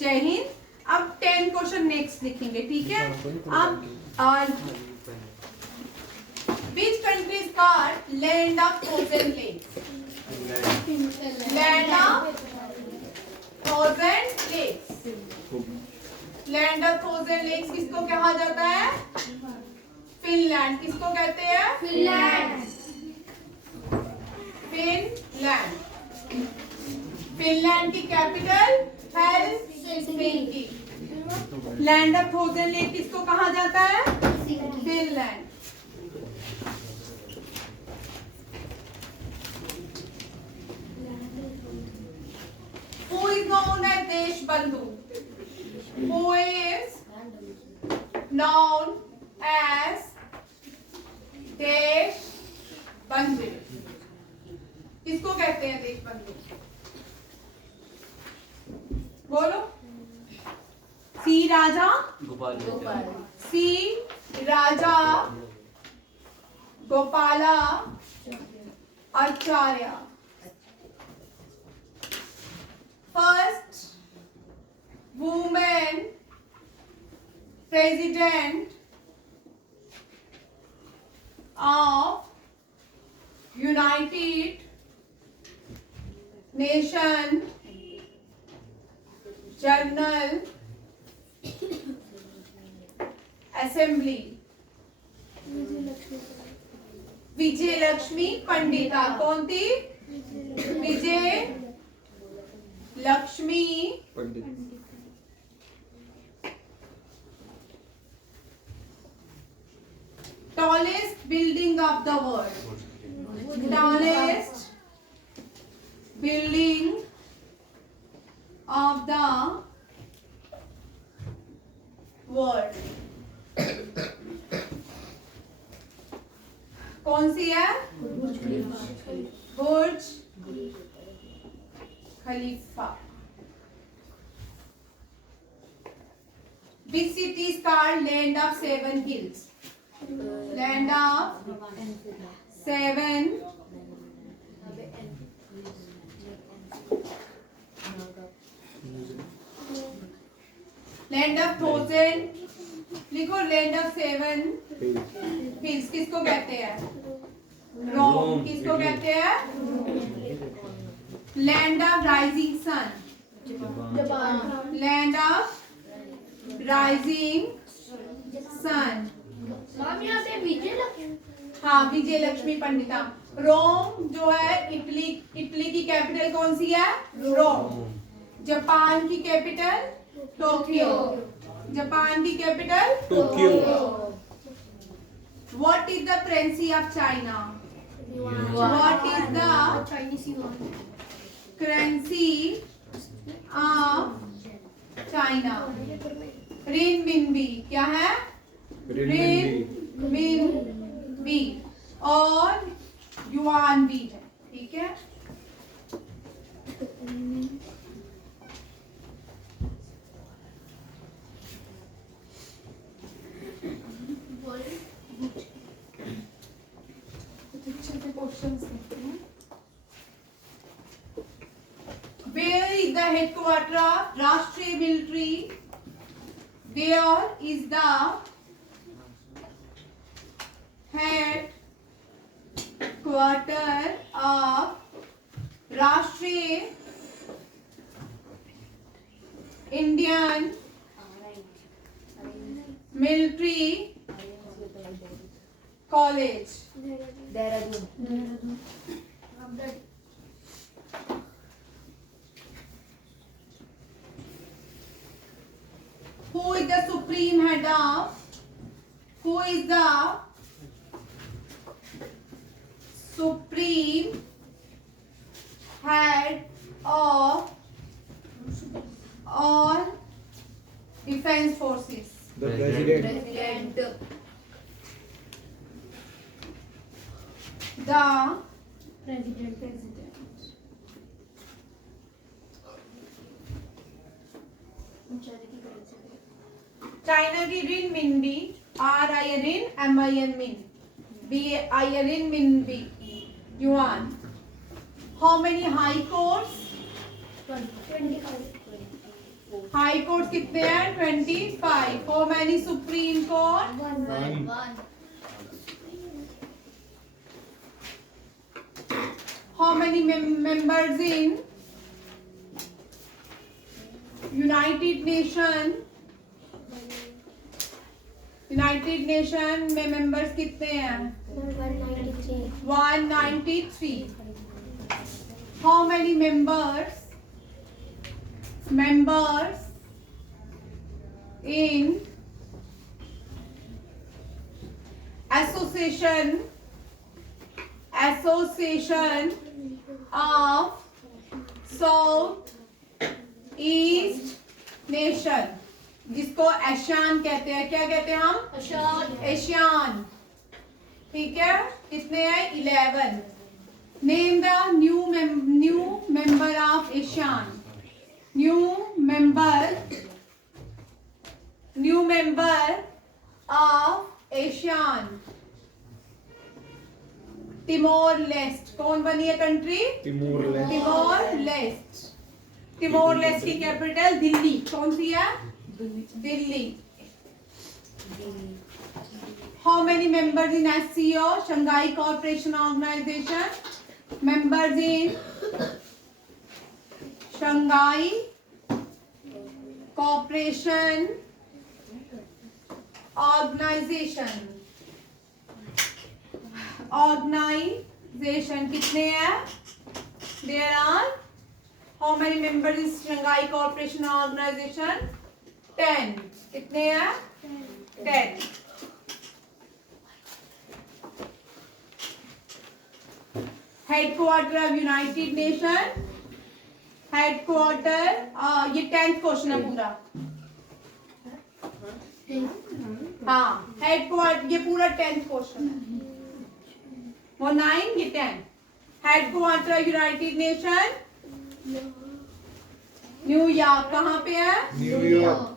जय हिंद। अब 10 question next लिखेंगे, ठीक है। अब which country is called land of thousand lakes? Land of thousand lakes. Land of thousand lakes किसको कहा जाता है? फिनलैंड। किसको कहते हैं? फिनलैंड। फिनलैंड। फिनलैंड की capital Helsinki. Land of thousand lake किसको कहा जाता है? Finland. Who is known as Deshbandhu? Who is known as Deshbandhu? किसको कहते हैं देशबंधु? बोलो। C Raja Gopal. C Raja Gopala Acharya. First women president of United Nation General Assembly विजय लक्ष्मी पंडिता। कौन थी? विजय Lakshmi tallest building of the world. Tallest building of the world. कौन सी है? बुर्ज खलीफा। Which city is called land of seven hills? Land of seven land of thousand लिखो। Land of seven hills किसको कहते हैं? Rome. किसको कहते हैं? Land of rising sun? Land of rising sun. यहाँ पे विजय लक्ष्मी। हाँ, विजय लक्ष्मी पंडिता। रोम जो है इटली, इटली की कैपिटल कौन सी है? रोम। जापान की कैपिटल? टोक्यो। जापान की capital? Tokyo. What is the currency of China? What is the currency of China? Renminbi. क्या है? रिनमिनबी। और युआन भी है, ठीक है। Where is the headquarter of Rashtriya Military? Where is the headquarter of Rashtriya Indian Military College? Who is the supreme head of? Who is the supreme head of all defense forces? The president. The president. China की रिनमिनबी, RINMIN, RINMINBI, yuan. How many high courts? 25. High court कितने हैं? 25. How many supreme court? One. How many members in United nation? United nation में members कितने हैं? 193. How many members in association of South East Nation, जिसको ASEAN कहते हैं. क्या कहते हैं हम? एशियान. ठीक है. कितने हैं? 11. Name the new member of ASEAN. New member of ASEAN. Timor Leste. कौन बनी है country? Timor Leste. Timor Leste. Timor Leste की कैपिटल दिल्ली. कौन सी है? Dili. How many members in SCO, Shanghai corporation organisation? Members in Shanghai corporation organisation कितने हैं? There are how many members in Shanghai corporation organisation? 10. कितने हैं? 10. Headquarter of United Nation. Headquarter. ये 10th question है पूरा. हाँ, हेडक्वार्टर ये पूरा 10th क्वेश्चन है. वो 9, ये 10. Headquarter of United Nation New York. कहाँ पे है? न्यूयॉर्क.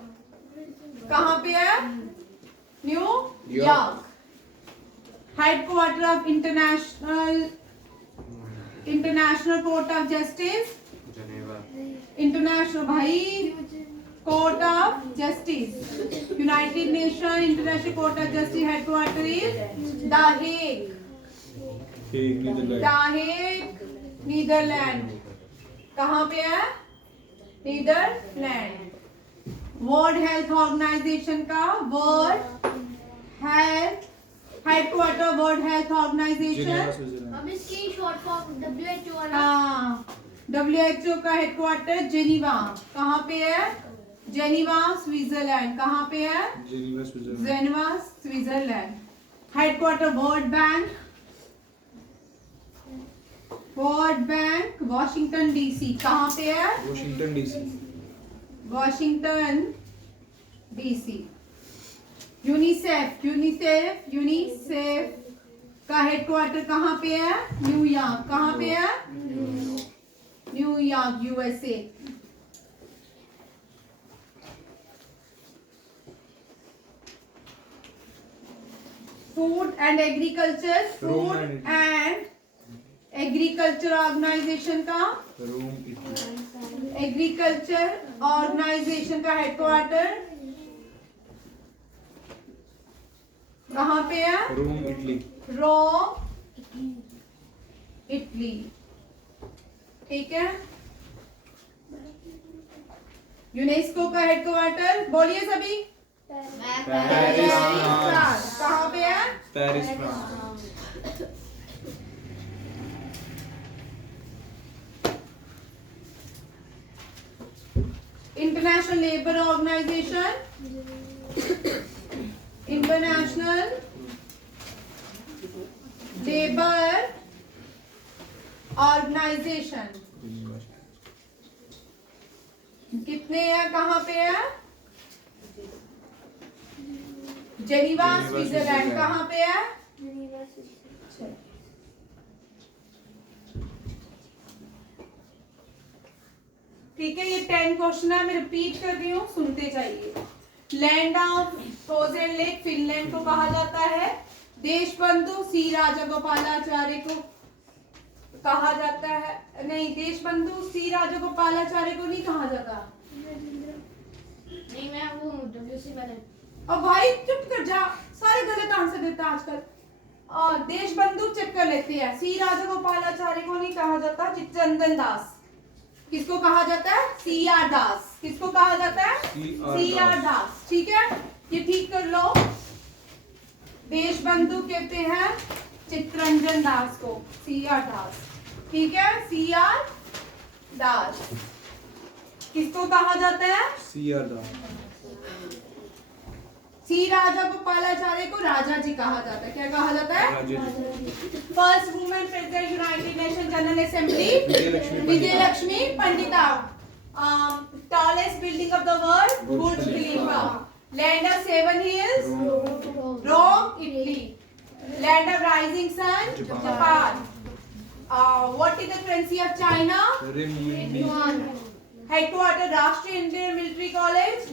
कहाँ पे है? New York. Headquarter of international court of justice. International भाई court of justice. United Nation international court of justice headquarter is the Hague. The Hague, Netherland. कहाँ पे है? नीदरलैंड. वर्ल्ड हेल्थ ऑर्गेनाइजेशन का हेडक्वार्टर वर्ल्ड हेल्थ ऑर्गेनाइजेशन. हम इसकी short form WHO वाला. हाँ, WHO का हेडक्वार्टर जेनीवा. कहाँ पे है? Geneva, Switzerland. कहाँ पे है? Geneva, Switzerland. Headquarter world bank Washington DC. कहाँ पे है? Washington DC. यूनिसेफ का हेडक्वार्टर कहाँ पे है? न्यूयॉर्क. कहाँ पे है? New York, USA. Food and agriculture organization का हेडक्वार्टर कहाँ पे है? Rome, Italy. ठीक है. यूनेस्को का हेडक्वार्टर बोलिए सभी. फ्रांस. कहाँ पे है? Paris, France. International labour organization. International labour organization कितने हैं? कहाँ पे है? Geneva, Switzerland. कहाँ पे है? ठीक है. ये 10 क्वेश्चन है. मैं रिपीट कर रही हूँ, सुनते जाइए. Land of frozen lake Finland को कहा जाता है. देशबंधु सी राजागोपालाचार्य को कहा जाता है. नहीं, देशबंधु सी राजागोपालाचार्य को नहीं कहा जाता. और भाई चुप कर जा, सारे गलत आंसर देता है आजकल। देश बंधु चेक कर लेते हैं। सी राजागोपालाचारी को नहीं कहा जाता, चित्तरंजन दास। किसको कहा जाता है? सी आर दास। किसको कहा जाता है? सी आर दास। ठीक है, ये ठीक कर लो। देश बंधु कहते हैं चित्तरंजन दास को, सी आर दास। ठीक है, सी आर दास। किसको कहा जाता है? CR दास। सी राजागोपालाचारी को राजा जी कहा जाता है। क्या कहा जाता है? First women president United Nation general assembly Vijayalakshmi Pandita. Tallest building of the world Burj Khalifa. Land of seven hills Rome Italy. Land of rising sun Japan. What is the currency of China? Headquarter राष्ट्रीय Indian military college.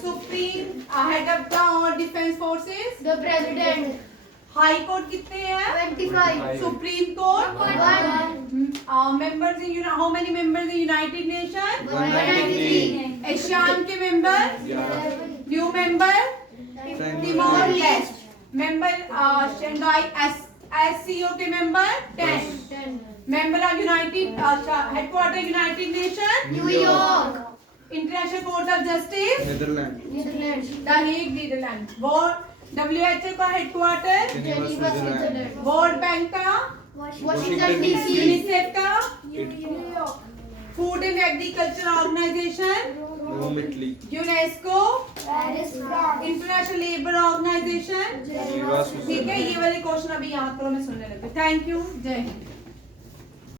Supreme head of the defence forces. The president. High court कितने हैं? 25. Supreme court 1. Members in how many members in United Nation? 193. ASEAN के member? New member? Timor Leste. Member Shanghai SCO के member 10। 10. Member of united headquarter united nation New York. International court of justice Netherland. Netherlands. The Hague Netherland. WHO का headquarter Geneva, Switzerland. World bank का Washington DC. UNICEF का food and agriculture organisation Rome Italy. UNESCO Paris, France. International labour organisation. Geneva, ठीक है, ये वाले question अभी याद करो, मैं सुनने लगी। थैंक यू, जय हिंद।